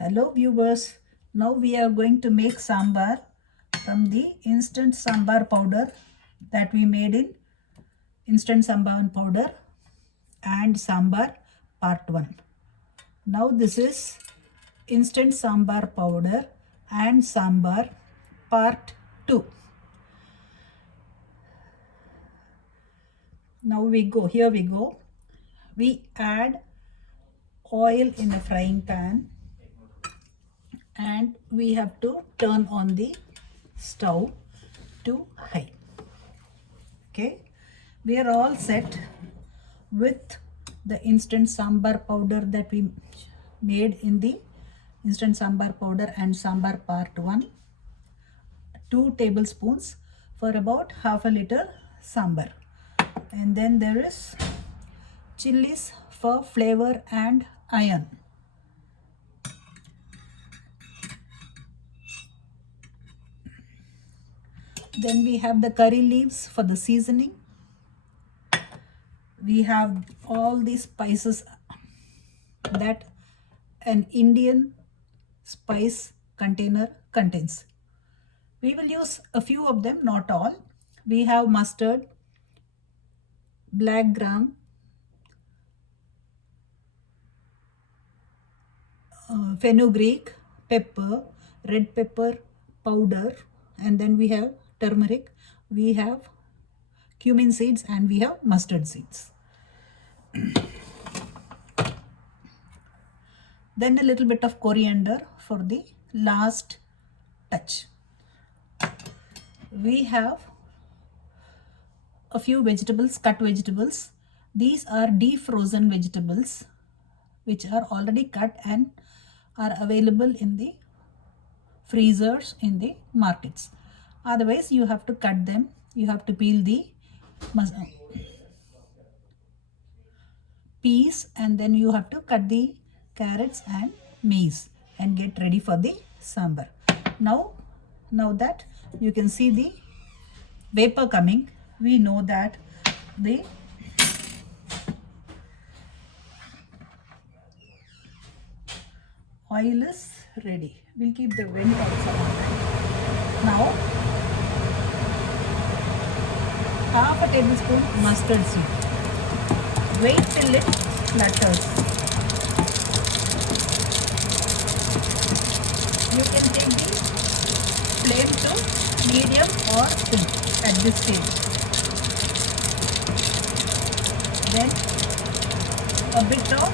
Hello viewers, now we are going to make sambar from the instant sambar powder that we made in instant sambar powder and sambar part 1. Now this is instant sambar powder and sambar part 2. Now here we go. We add oil in a frying pan and we have to turn on the stove to high. Okay, we are all set with the instant sambar powder that we made in the instant sambar powder and sambar part 1. 2 tablespoons for about half a liter sambar, and then there is chilies for flavor and iron. Then we have the curry leaves for the seasoning. We have all these spices that an Indian spice container contains. We will use a few of them, not all. We have mustard, black gram, fenugreek, pepper, red pepper powder, and then we have turmeric, we have cumin seeds, and we have mustard seeds. Then a little bit of coriander for the last touch. We have a few vegetables, cut vegetables. These are defrozen vegetables which are already cut and are available in the freezers in the markets. Otherwise you have to cut them. You have to peel the peas, and then you have to cut the carrots and maize and get ready for the sambar. Now that you can see the vapor coming, we know that the oil is ready. We'll keep the vent also on. Now half a tablespoon mustard seed. Wait till it flutters. You can take the flame to medium or thin at this stage. Then a bit of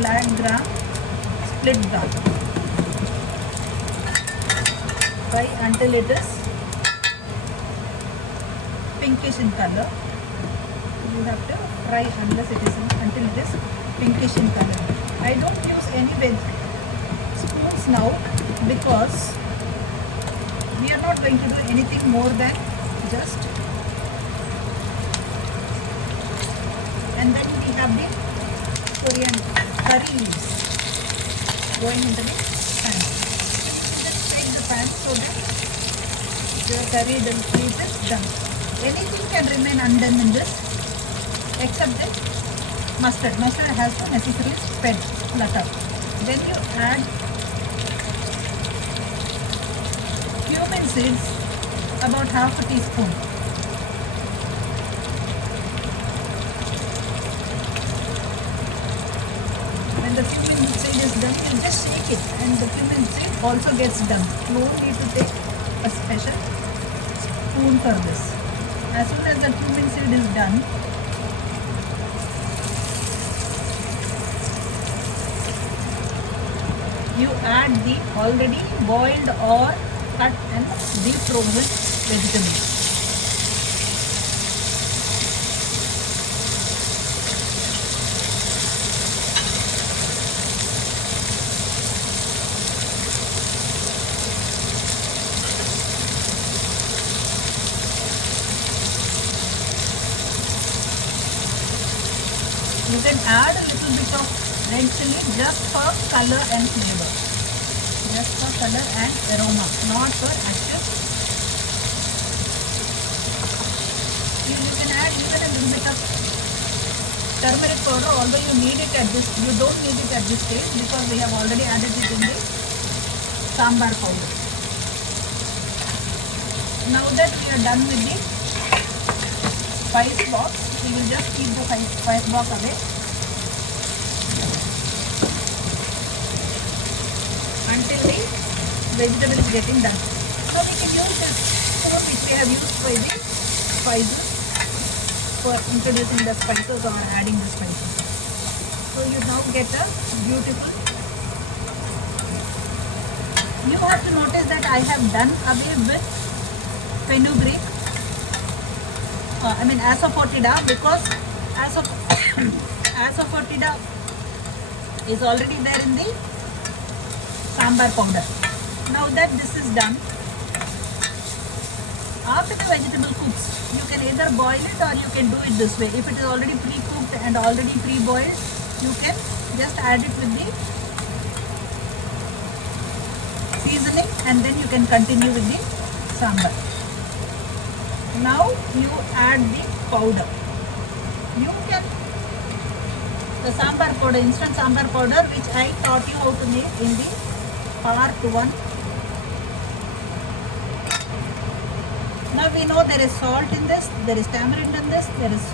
black gram split brown. Fry until it is pinkish in color. You have to fry until it is pinkish in color. I don't use any spoons now because we are not going to do anything more than just, and then we have the coriander, curry leaves going into the pan. Just take the pan so that the curry leaf is done. Anything can remain undone in this except the mustard. Mustard has to necessarily flutter. Then you add cumin seeds, about half a teaspoon. When the cumin seed is done, you just shake it and the cumin seed also gets done. No need to take a special spoon for this. As soon as the cumin seed is done, you add the already boiled or cut and defrozen vegetables. You can add a little bit of red chili just for color and flavor. Just for color and aroma, not for actual. You can add even a little bit of turmeric powder, although you need it at this, you don't need it at this stage because we have already added it in the sambar powder. Now that we are done with the spice box, we will just keep the spice box away until the vegetable is getting done. So we can use this spoon which we have used for the spices, for introducing the spices or adding the spices. So you now get a beautiful. You have to notice that I have done away with fenugreek, asafoetida, because asafoetida is already there in the sambar powder. Now that this is done, after the vegetable cooks, you can either boil it or you can do it this way. If it is already pre-cooked and already pre-boiled, you can just add it with the seasoning and then you can continue with the sambar. Now you add the powder. You can, the sambar powder, instant sambar powder, which I taught you how to make in the part 1. Now we know there is salt in this, there is tamarind in this, there is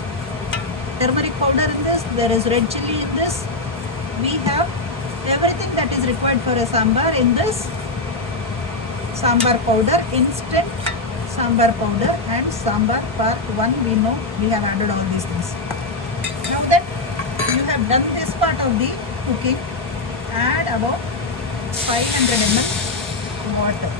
turmeric powder in this, there is red chilli in this. We have everything that is required for a sambar in this sambar powder, instant sambar powder, and sambar part 1. We know we have added all these things. Now that you have done this part of the cooking, add about 500 ml water.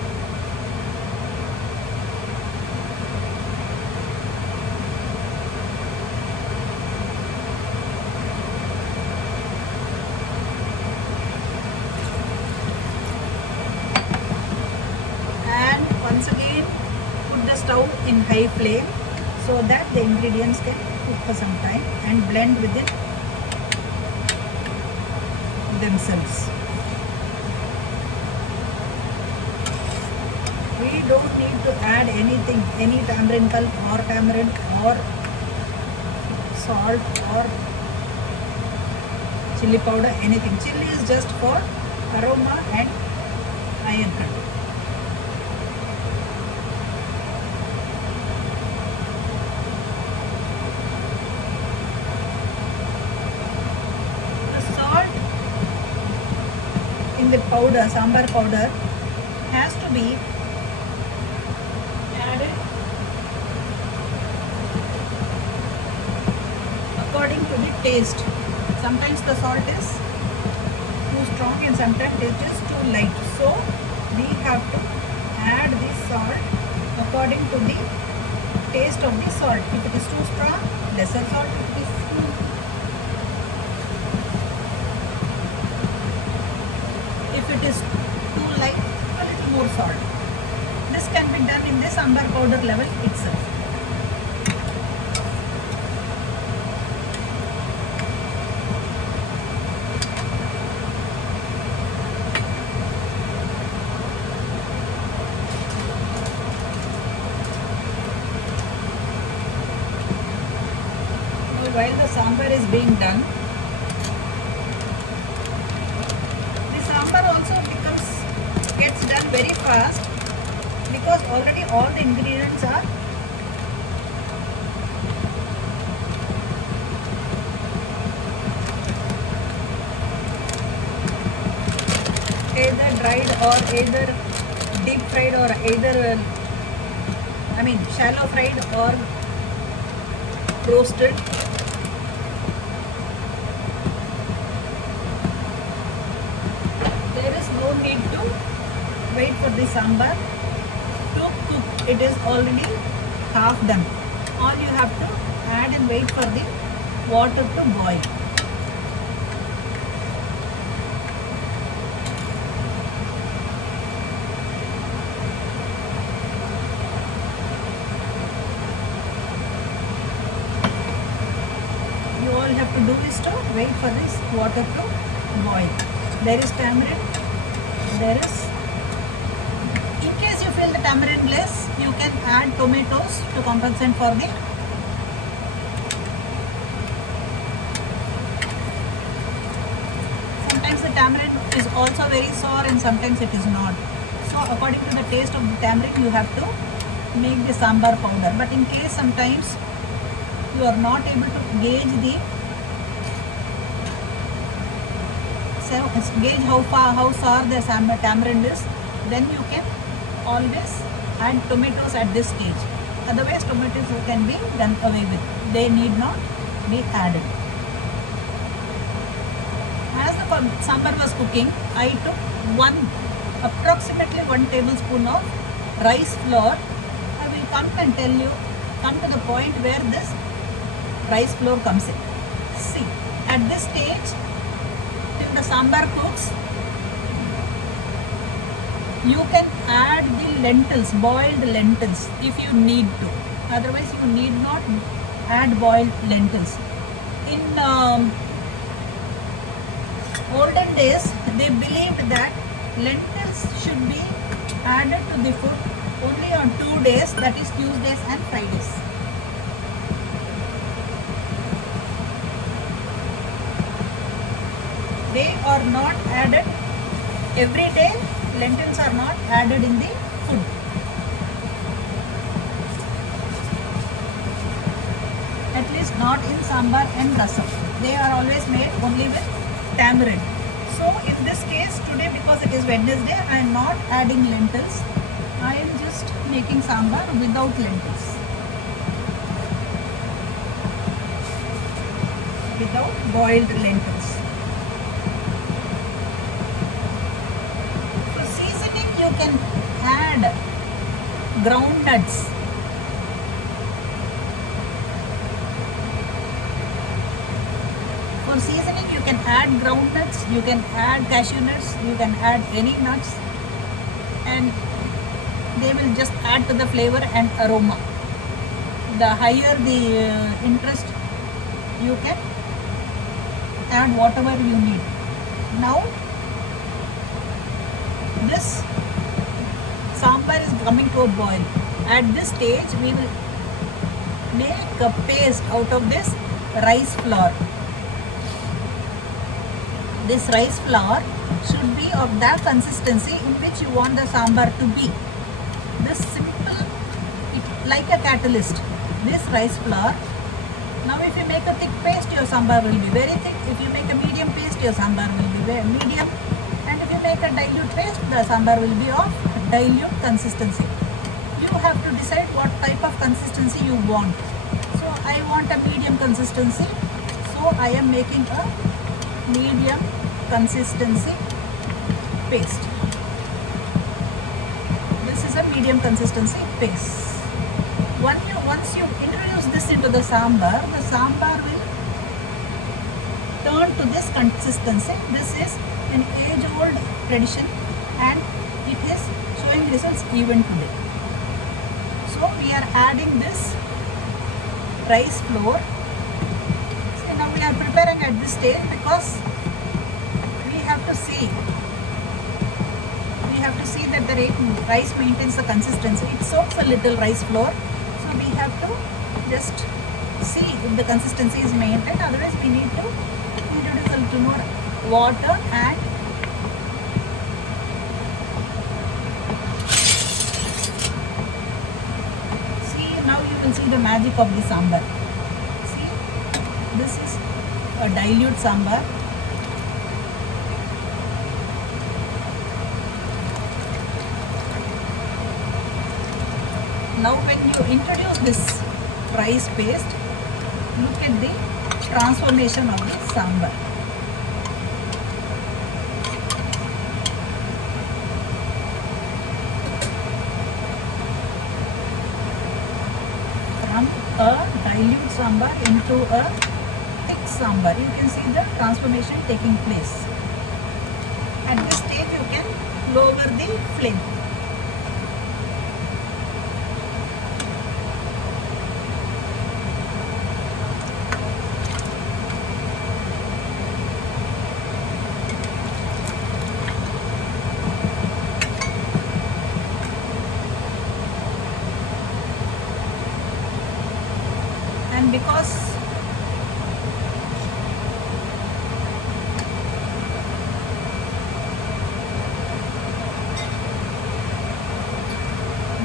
Once again, put the stove in high flame so that the ingredients can cook for some time and blend within themselves. We don't need to add anything, any tamarind pulp or tamarind or salt or chili powder, anything. Chili is just for aroma and iron content. The powder, sambar powder, has to be added according to the taste. Sometimes the salt is too strong and sometimes it is too light. So we have to add the salt according to the taste of the salt. If it is too strong, lesser salt. If it is If it is too light, a little more salt. This can be done in the sambar powder level itself. Now, while the sambar is being done, sambar also gets done very fast because already all the ingredients are either dried or either deep fried or either shallow fried or roasted. There is no need to wait for the sambar to cook. It is already half done. All you have to add and wait for the water to boil. You all have to do is to wait for this water to boil. There is tamarind, there is, in case you feel the tamarind less, you can add tomatoes to compensate for the tamarind is also very sour and sometimes it is not. So according to the taste of the tamarind, you have to make the sambar powder. But in case sometimes you are not able to gauge how sour the tamarind is, then you can always add tomatoes at this stage. Otherwise, tomatoes can be done away with. They need not be added. As the sambar was cooking, I took approximately 1 tablespoon of rice flour. I will come to the point where this rice flour comes in. See, at this stage, till the sambar cooks, you can add the lentils, boiled lentils, if you need to. Otherwise, you need not add boiled lentils. In olden days, they believed that lentils should be added to the food only on 2 days, that is Tuesdays and Fridays. They are not added every day. Lentils are not added in the food. At least not in sambar and rasam. They are always made only with tamarind. So in this case today, because it is Wednesday, I am not adding lentils. I am just making sambar without lentils. Without boiled lentils. For seasoning, you can add ground nuts. For seasoning, you can add ground nuts, you can add cashew nuts, you can add any nuts, and they will just add to the flavor and aroma. The higher the interest, you can add whatever you need. Now, this sambar is coming to a boil. At this stage, we will make a paste out of this rice flour. This rice flour should be of that consistency in which you want the sambar to be. This simple, like a catalyst, this rice flour. Now if you make a thick paste, your sambar will be very thick. If you make a medium paste, your sambar will be very medium. And if you make a dilute paste, the sambar will be of dilute consistency. You have to decide what type of consistency you want. So I want a medium consistency. So I am making a medium consistency paste. This is a medium consistency paste. Once you introduce this into the sambar will turn to this consistency. This is an age-old tradition and it is showing results even today. So we are adding this rice flour. So now we are preparing at this stage because we have to see that the rice maintains the consistency. It soaks a little rice flour, so we have to just see if the consistency is maintained. Otherwise, we need to introduce a little more water and see. Now you will see the magic of the sambar. See, this is a dilute sambar. Now when you introduce this rice paste, look at the transformation of the sambar. From a dilute sambar into a thick sambar, you can see the transformation taking place. At this stage, you can lower the flame. And because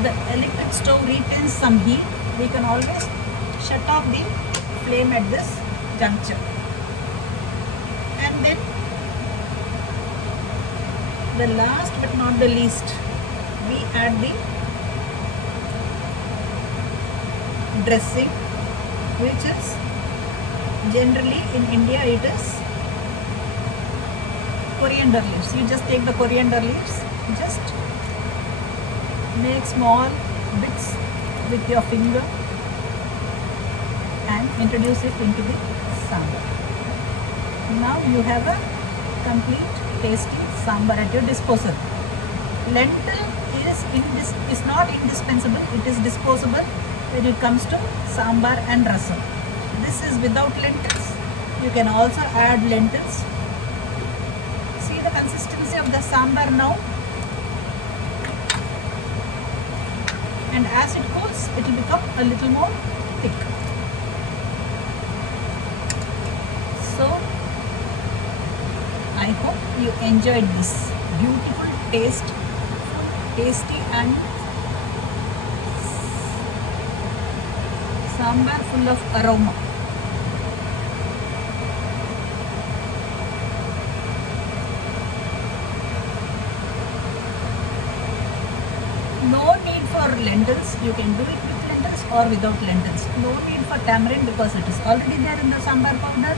the electric stove retains some heat, we can always shut off the flame at this juncture. And then the last but not the least, we add the dressing, which is generally in India it is coriander leaves. You just take the coriander leaves, just make small bits with your finger and introduce it into the sambar. Now you have a complete tasty sambar at your disposal. Lentil is not indispensable, it is disposable when it comes to sambar and rasam. This is without lentils. You can also add lentils. See the consistency of the sambar now. And as it cools, it will become a little more thick. So, I hope you enjoyed this beautiful tasty and sambar full of aroma. No need for lentils. You can do it with lentils or without lentils. No need for tamarind because it is already there in the sambar powder,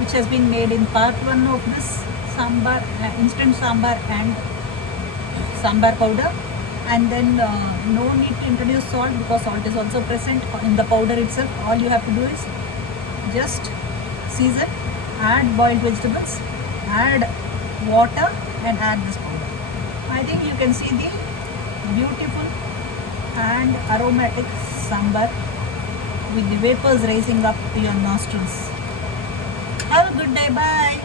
which has been made in part 1 of this sambar, instant sambar and sambar powder. And then no need to introduce salt because salt is also present in the powder itself. All you have to do is just season, add boiled vegetables, add water and add this powder. I think you can see the beautiful and aromatic sambar with the vapors rising up to your nostrils. Have a good day. Bye.